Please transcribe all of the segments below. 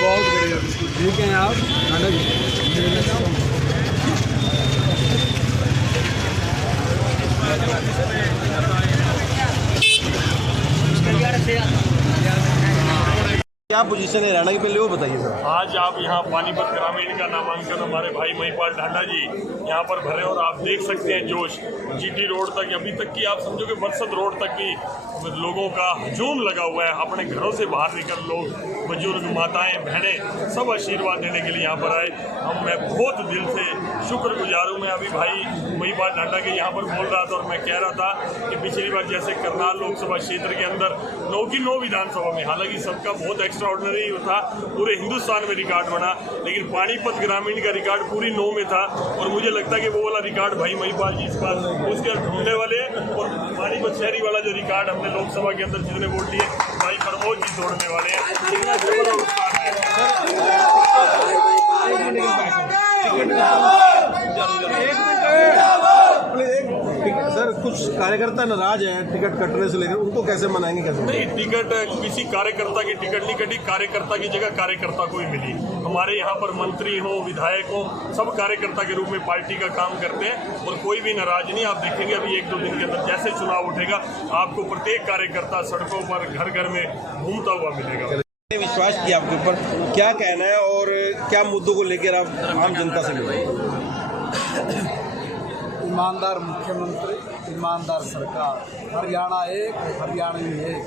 बहुत बढ़िया, ठीक है आप नाना जी। क्या पोजीशन है हरियाणा की, पहले वो बताइए सर। आज आप यहाँ पानीपत ग्रामीण का नामांकन हमारे भाई महिपाल ढांडा जी यहाँ पर भरे और आप देख सकते हैं जोश जीटी रोड तक, अभी तक की आप समझो कि बरसत रोड तक भी लोगों का हजूम लगा हुआ है। अपने घरों से बाहर निकल लोग, बुजुर्ग, माताएं, बहनें सब आशीर्वाद देने के लिए यहाँ पर आए। मैं बहुत दिल से शुक्रगुजार हूँ। मैं अभी भाई महिपाल ढांडा के यहाँ पर बोल रहा था और मैं कह रहा था कि पिछली बार जैसे करनाल लोकसभा क्षेत्र के अंदर 9 की 9 विधानसभा में, हालांकि सबका बहुत एक्स्ट्राऑर्डिनरी था, पूरे हिंदुस्तान में रिकॉर्ड बना, लेकिन पानीपत ग्रामीण का रिकॉर्ड पूरी 9 में था। और मुझे लगता है कि वो वाला रिकॉर्ड भाई महिपाल जी इस बार उसके ढूंढने वाले हैं। और पानीपत शहरी वाला जो रिकॉर्ड हमने लोकसभा के अंदर जितने वोट दिए भाई प्रमोद जी तोड़ने वाले हैं। इतना जबरदस्त सर, कुछ कार्यकर्ता नाराज हैं टिकट कटने से लेकर, उनको कैसे मनाएंगे, कैसे? नहीं, टिकट किसी कार्यकर्ता की टिकट नहीं कटी, कार्यकर्ता की जगह कार्यकर्ता को ही मिली। हमारे यहाँ पर मंत्री हो, विधायक हो, सब कार्यकर्ता के रूप में पार्टी का काम करते हैं और कोई भी नाराज नहीं। आप देखेंगे अभी 1-2 दिन के अंदर जैसे चुनाव उठेगा आपको प्रत्येक कार्यकर्ता सड़कों पर घर घर में घूमता हुआ मिलेगा। विश्वास किया आपके ऊपर, क्या कहना है और क्या मुद्दों को लेकर आप आम जनता से मिले? ईमानदार मुख्यमंत्री, ईमानदार सरकार, हरियाणा एक, हरियाणवी एक,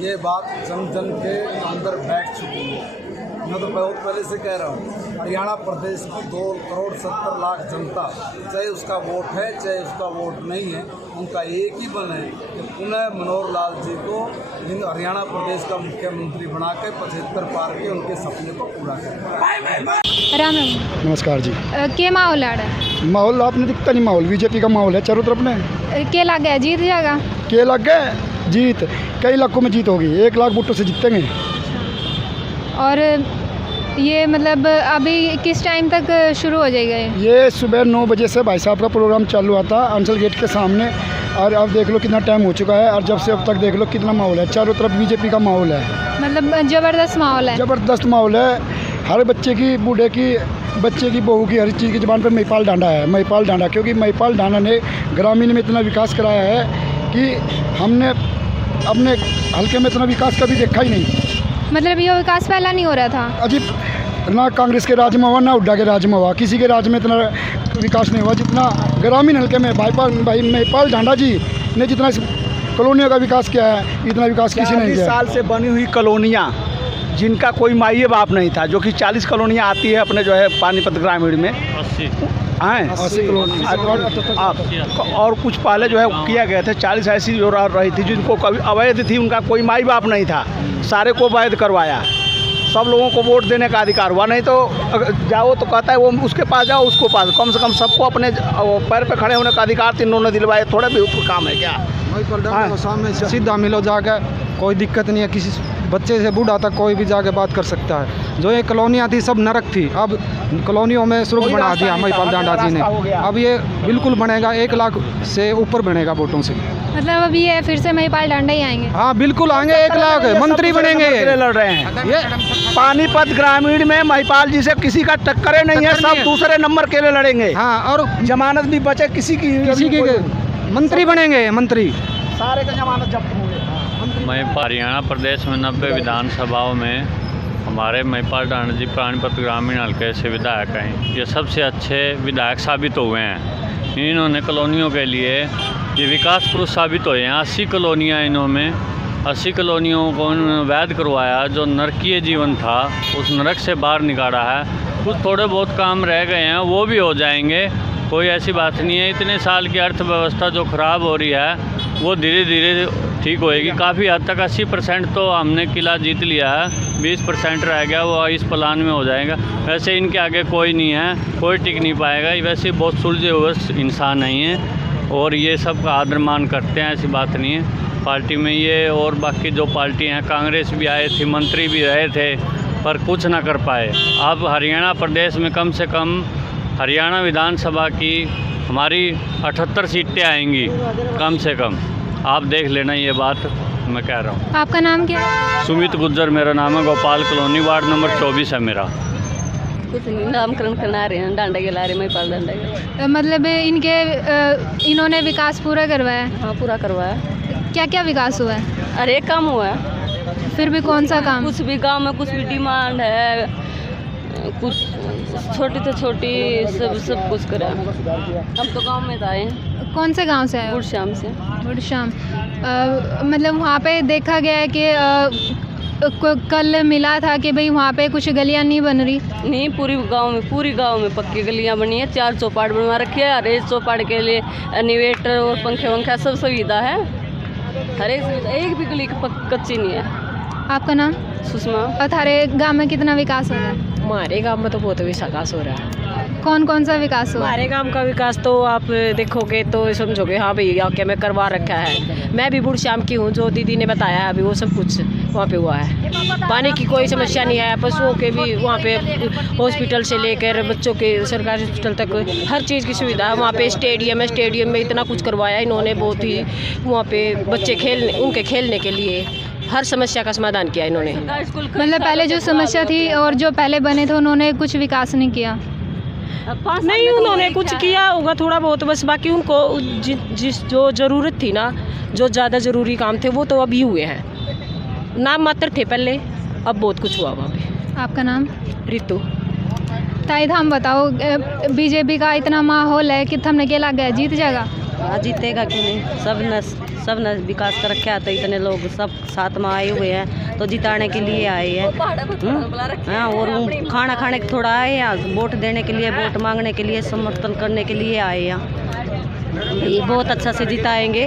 ये बात जन जन के अंदर बैठ चुकी है। मैं तो बहुत पहले से कह रहा हूँ, हरियाणा प्रदेश की 2 करोड़ 70 लाख जनता, चाहे उसका वोट है चाहे उसका वोट नहीं है, उनका एक ही मन है कि पुनः मनोहर लाल जी को हरियाणा प्रदेश का मुख्यमंत्री बनाकर 75 पार के उनके सपने को पूरा करें। राम राम। नमस्कार जी। के माहौल है? माहौल आपने दिखता नहीं, माहौल बीजेपी का माहौल है चारों तरफ में। के लग गया जीत जाएगा? के लग गए जीत, कई इलाकों में जीत होगी, 1 लाख वोटों से जीतेंगे। और ये मतलब अभी किस टाइम तक शुरू हो जाएगा? ये सुबह 9 बजे से भाई साहब का प्रोग्राम चालू आता अंचल गेट के सामने, और अब देख लो कितना टाइम हो चुका है, और जब से अब तक देख लो कितना माहौल है, चारों तरफ बीजेपी का माहौल है। मतलब ज़बरदस्त माहौल है? ज़बरदस्त माहौल है। हर बच्चे की, बूढ़े की, बच्चे की, बहू की, हर चीज़ की ज़बान पर महिपाल ढांडा है, महिपाल ढांडा। क्योंकि महिपाल ढांडा ने ग्रामीण में इतना विकास कराया है कि हमने अपने हल्के में इतना विकास कभी देखा ही नहीं। मतलब ये विकास पहला नहीं हो रहा था? अजीब, ना कांग्रेस के राज में हुआ, ना हुड्डा के राज में हुआ, किसी के राज में इतना विकास नहीं हुआ जितना ग्रामीण हल्के में भाई महिपाल ढांडा जी ने जितना कॉलोनियों का विकास किया है, इतना विकास किसी ने नहीं किया। 40 साल से बनी हुई कॉलोनियाँ जिनका कोई माई बाप नहीं था, जो कि 40 कॉलोनियाँ आती है अपने जो है पानीपत ग्रामीण में, 80 और कुछ पहले जो है किया गया था, 40 ऐसी जो रही थी जिनको कभी अवैध थी, उनका कोई माई बाप नहीं था, सारे को वैध करवाया। सब लोगों को वोट देने का अधिकार हुआ, नहीं तो जाओ तो कहता है वो उसके पास जाओ, उसको पास, कम से कम सबको अपने पैर पे खड़े होने का अधिकार तीनों ने दिलवाए। थोड़ा भी काम है क्या? सामने सीधा मिलो जाकर, कोई दिक्कत नहीं है, किसी बच्चे से बूढ़ा तक कोई भी जाके बात कर सकता है। जो ये कॉलोनियाँ थी सब नरक थी, अब कॉलोनियों में सुरख बना दिया महिपाल ढांडा जी ने। अब ये बिल्कुल बनेगा, 1 लाख से ऊपर बनेगा वोटों से। मतलब अभी ये फिर से महिपाल ढांडा ही आएंगे? हाँ बिल्कुल आएंगे, 1 लाख मंत्री बनेंगे। लड़ रहे हैं ये पानीपत ग्रामीण में, महिपाल जी से किसी का टक्कर नहीं है, सब दूसरे नंबर के लिए लड़ेंगे। हाँ, और जमानत भी बचे, किसी की मंत्री बनेंगे, मंत्री सारे का जमानत जब्त होंगे। मैं हरियाणा प्रदेश में 90 विधानसभाओं में हमारे महिपाल ढांडा जी पानीपत ग्रामीण हल्के से विधायक हैं। ये सबसे अच्छे विधायक साबित हुए हैं। इन्होंने कॉलोनियों के लिए ये विकास पुरुष साबित हुए हैं। 80 कॉलोनियाँ इन्होंने 80 कॉलोनियों को उन्होंने वैध करवाया। जो नरकीय जीवन था उस नरक से बाहर निकाला है। कुछ थोड़े बहुत काम रह गए हैं, वो भी हो जाएंगे, कोई ऐसी बात नहीं है। इतने साल की अर्थव्यवस्था जो ख़राब हो रही है वो धीरे धीरे ठीक होएगी। काफ़ी हद तक 80% तो हमने किला जीत लिया है, 20% रह गया, वो इस प्लान में हो जाएगा। वैसे इनके आगे कोई नहीं है, कोई टिक नहीं पाएगा। वैसे बहुत सुलझे हुए इंसान नहीं है और ये सब का आदर मान करते हैं, ऐसी बात नहीं है पार्टी में ये। और बाकी जो पार्टी हैं, कांग्रेस भी आए थे, मंत्री भी रहे थे, पर कुछ ना कर पाए। अब हरियाणा प्रदेश में कम से कम हरियाणा विधानसभा की हमारी 78 सीटें आएंगी कम से कम। आप देख लेना ये बात। मैं कह रहा हूँ। आपका नाम क्या है? सुमित गुज्जर मेरा नाम है, गोपाल कॉलोनी वार्ड नंबर 24 है मेरा। कुछ नहीं, नामकरण करा रहे हैं, डांडा गिला रहे, महिपाल डांडा गिला। मतलब इन्होंने विकास पूरा करवाया है? हाँ, पूरा करवाया। क्या क्या विकास हुआ है? अरे काम हुआ है। फिर भी कौन सा काम? कुछ भी गाँव में कुछ भी डिमांड है, कुछ छोटी से छोटी सब कुछ करा। हम तो गांव में आए हैं। कौन से गांव से आए हो? गुड़श्याम से। गुड़श्याम। मतलब वहाँ पे देखा गया है कि कल मिला था कि भाई वहाँ पे कुछ गलियाँ नहीं बन रही। नहीं, पूरी गांव में पक्की गलियां बनी है। 4 चौपाट बनवा रखी है। हर एक चौपाट के लिए इन्वर्टर और पंखे वंखा सब सुविधा है। हर एक सुविधा, एक भी गली कच्ची नहीं है। आपका नाम? सुषमा। और थारे गाँव में कितना विकास हो रहा है? हमारे गांव में तो बहुत विकास हो रहा है। कौन कौन सा विकास हुआ? हमारे गांव का विकास तो आप देखोगे तो समझोगे हाँ भाई क्या मैं करवा रखा है। मैं भी गुड़श्याम की हूँ, जो दीदी ने बताया है अभी वो सब कुछ वहाँ पे हुआ है। पानी की कोई समस्या नहीं है। पशुओं के भी वहाँ पे हॉस्पिटल से लेकर बच्चों के सरकारी हॉस्पिटल तक हर चीज़ की सुविधा है। वहाँ पे स्टेडियम है, स्टेडियम में इतना कुछ करवाया इन्होंने, बहुत ही वहाँ पे बच्चे उनके खेलने के लिए हर समस्या का समाधान किया इन्होंने। मतलब पहले जो समस्या थी और जो पहले बने थे उन्होंने कुछ विकास नहीं किया? नहीं, उन्होंने कुछ किया होगा थोड़ा बहुत बस, बाकी उनको जिस जो ज़रूरत थी ना, जो ज़्यादा ज़रूरी काम थे वो तो अभी हुए हैं। नाम मात्र थे पहले, अब बहुत कुछ हुआ वहाँ पे। आपका नाम? रितु। ताई हम बताओ, बीजेपी का इतना माहौल है कि हमने क्या लगा जीत जाएगा? हाँ, जीतेगा क्यों नहीं। सब ने विकास कर रखा है, तो इतने लोग सब साथ में आए हुए हैं तो जिताने के लिए आए हैं। हाँ, और खाना खाने के थोड़ा आए हैं, वोट देने के लिए, वोट मांगने के लिए, समर्थन करने के लिए आए हैं। ये बहुत अच्छा से जिताएंगे।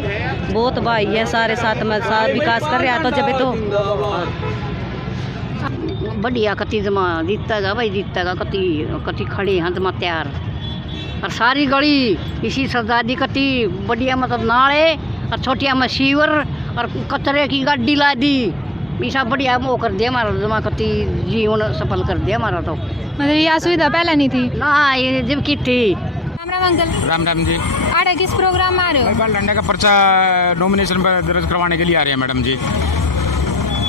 बहुत भाई है सारे साथ में, साथ विकास कर रहा है तो जब तो बढ़िया कति जमा जीतेगा भाई, जीतेगा। कति खड़ी हैं जमा तैयार। और सारी गली इसी सरदारी कति बढ़िया, मतलब नाले और छोटिया में सीवर और कचरे की गाड़ी ला दी। ऐसा बढ़िया वो कर दिया हमारा, जमा कति जीवन सफल कर दिया हमारा। तो मतलब यह सुविधा पहले नहीं थी ना, ये जब की थी। राम राम अंकल। राम राम जी। आड़े किस प्रोग्राम में आ रहे हो? महिपाल डांडा का पर्चा नॉमिनेशन पर दर्ज करवाने के लिए आ रहे हैं मैडम जी।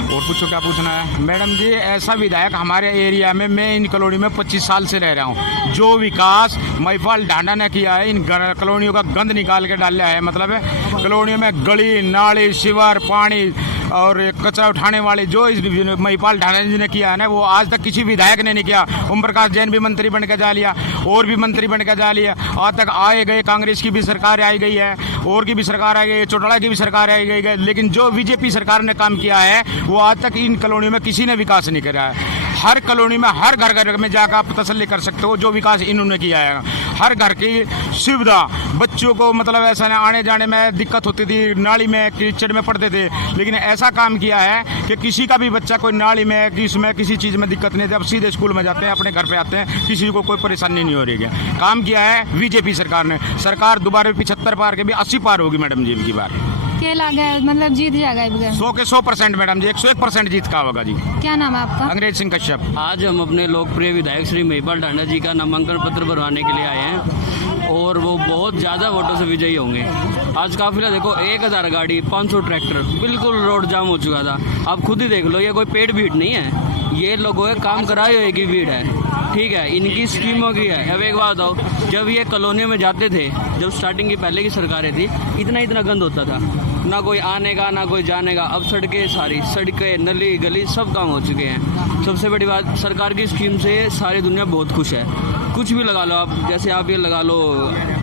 और पूछो क्या पूछना है मैडम जी। ऐसा विधायक हमारे एरिया में, मैं इन कॉलोनी में 25 साल से रह रहा हूँ, जो विकास महिपाल डांडा ने किया है, इन कॉलोनियों का गंद निकाल के डाला है। मतलब है कॉलोनियों में गली नाली सीवर पानी और कचरा उठाने वाले जो इस महिपाल डांडा जी ने किया है ना, वो आज तक किसी विधायक ने नहीं किया। ओम प्रकाश जैन भी मंत्री बन के जा लिया, और भी मंत्री बन के जा लिया। आज तक आए गए, कांग्रेस की भी सरकार आई गई है, और की भी सरकार आई गई है, चौटाला की भी सरकार आई गई है, लेकिन जो बीजेपी सरकार ने काम किया है वो आज तक इन कॉलोनियों में किसी ने विकास नहीं करा है। हर कॉलोनी में, हर घर में जाकर आप तसल्ली कर सकते हो जो विकास इन्होंने किया है। हर घर की सुविधा, बच्चों को मतलब ऐसा आने जाने में दिक्कत होती थी, नाली में कीचड़ में पड़ते थे, लेकिन ऐसा काम किया है कि किसी का भी बच्चा कोई नाली में, इसमें किसी चीज़ में दिक्कत नहीं थी। अब सीधे स्कूल में जाते हैं, अपने घर पे आते हैं, किसी को कोई परेशानी नहीं हो रही है। काम किया है बीजेपी सरकार ने। सरकार दोबारा 75 पार के भी 80 पार होगी मैडम जी की बार। क्या लगा है, मतलब जीत जाएगा? 100 के 100% मैडम जी, 101% जीत का होगा जी। क्या नाम है आपका? अंग्रेज सिंह कश्यप। आज हम अपने लोकप्रिय विधायक श्री महिपाल डांडा जी का नामांकन पत्र भरवाने के लिए आए हैं और वो बहुत ज़्यादा वोटों से विजयी होंगे। आज काफिला देखो, 1000 गाड़ी, 500 ट्रैक्टर, बिल्कुल रोड जाम हो चुका था। आप खुद ही देख लो, ये कोई पेड भीड़ नहीं है, ये लोगों के काम कराए हुए की भीड़ है। ठीक है, इनकी स्कीमों की है। अब एक बात बताओ, जब ये कॉलोनियों में जाते थे, जब स्टार्टिंग की पहले की सरकारें थी, इतना गंद होता था, ना कोई आने का ना कोई जाने का। अब सड़कें नली गली सब काम हो चुके हैं। सबसे बड़ी बात, सरकार की स्कीम से सारी दुनिया बहुत खुश है। कुछ भी लगा लो आप, जैसे आप ये लगा लो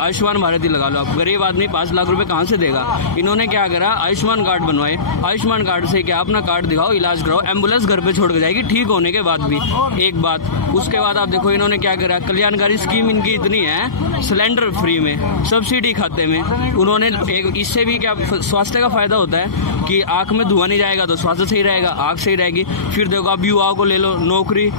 आयुष्मान भारत ही लगा लो आप, गरीब आदमी 5 लाख रुपए कहाँ से देगा? इन्होंने क्या करा, आयुष्मान कार्ड बनवाए। आयुष्मान कार्ड से क्या, अपना कार्ड दिखाओ, इलाज कराओ, एम्बुलेंस घर पे छोड़ के जाएगी ठीक होने के बाद भी। एक बात, उसके बाद आप देखो इन्होंने क्या करा, कल्याणकारी स्कीम इनकी इतनी है, सिलेंडर फ्री में, सब्सिडी खाते में। उन्होंने इससे भी क्या स्वास्थ्य का फायदा होता है कि आँख में धुआं नहीं जाएगा तो स्वास्थ्य सही रहेगा, आँख सही रहेगी। फिर देखो आप युवाओं को ले लो, नौकरी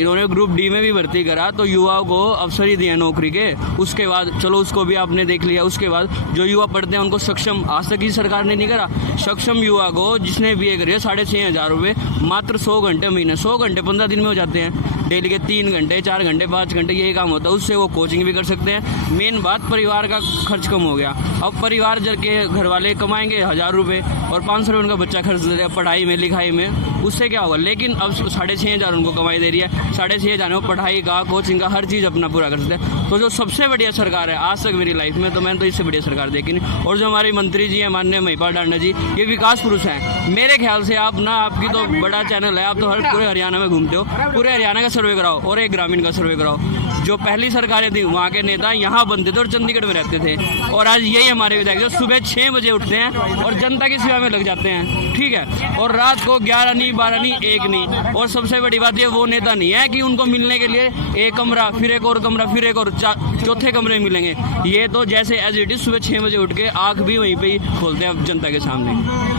इन्होंने ग्रुप डी में भी भर्ती करा तो युवाओं को अवसर ही दिया नौकरी के। उसके बाद चलो उसको भी आपने देख लिया। उसके बाद जो युवा पढ़ते हैं उनको सक्षम, आज तक की सरकार ने नहीं करा, सक्षम युवा को जिसने BA करी 6500 रुपये मात्र 100 घंटे महीने, 100 घंटे 15 दिन में हो जाते हैं। डेली के 3 घंटे 4 घंटे 5 घंटे यही काम होता है, उससे वो कोचिंग भी कर सकते हैं। मेन बात परिवार का खर्च कम हो गया। अब परिवार जब के घर वाले कमाएंगे 1000 रुपये और 500 रुपये उनका बच्चा खर्च दे रहा है पढ़ाई में लिखाई में, उससे क्या होगा। लेकिन अब 6500 उनको कमाई दे रही है, 6500 में पढ़ाई का कोचिंग का हर चीज़ अपना पूरा कर सकते हैं। तो जो सबसे बढ़िया सरकार है आज तक मेरी लाइफ में, तो मैंने तो इससे बढ़िया सरकार देखी नहीं। और जो हमारी मंत्री जी हैं माननीय महिपाल डांडा जी, ये विकास पुरुष हैं मेरे ख्याल से। आप ना, आपकी तो बड़ा चैनल है, आप तो हर पूरे हरियाणा में घूमते हो, पूरे हरियाणा का सर्वे कराओ और एक ग्रामीण का सर्वे कराओ। जो पहली सरकारें थी वहाँ के नेता यहाँ बनते थे और चंडीगढ़ में रहते थे, और आज यही हमारे विधायक जो सुबह 6 बजे उठते हैं और जनता की सेवा में लग जाते हैं, ठीक है, और रात को 11 नहीं 12 नहीं 1 नहीं। और सबसे बड़ी बात ये, वो नेता नहीं है कि उनको मिलने के लिए एक कमरा फिर एक और कमरा फिर एक और चौथे कमरे में मिलेंगे। ये तो जैसे एज इट इज सुबह 6 बजे उठ के आँख भी वहीं पे ही खोलते हैं जनता के सामने।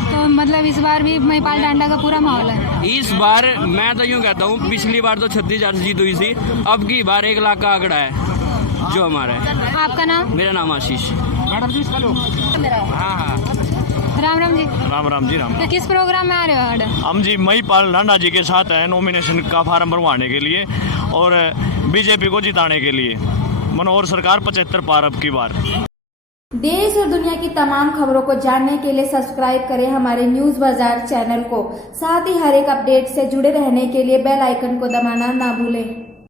तो मतलब इस बार भी महिपाल डांडा का पूरा माहौल है। इस बार मैं तो यूँ कहता हूँ, पिछली बार तो 36,000 से जीत हुई थी, अब की बार 1 लाख का आंकड़ा है जो हमारा है। आपका नाम? मेरा नाम आशीष। राम राम जी। राम राम जी राम। तो किस प्रोग्राम में आ रहे हो? हम जी महिपाल डांडा जी के साथ हैं नॉमिनेशन का फार्म भरवाने के लिए और बीजेपी को जिताने के लिए। मनोहर सरकार 75 पार अब की बार। देश और दुनिया की तमाम खबरों को जानने के लिए सब्सक्राइब करें हमारे न्यूज बाजार चैनल को। साथ ही हर एक अपडेट से जुड़े रहने के लिए बेल आइकन को दबाना ना भूलें।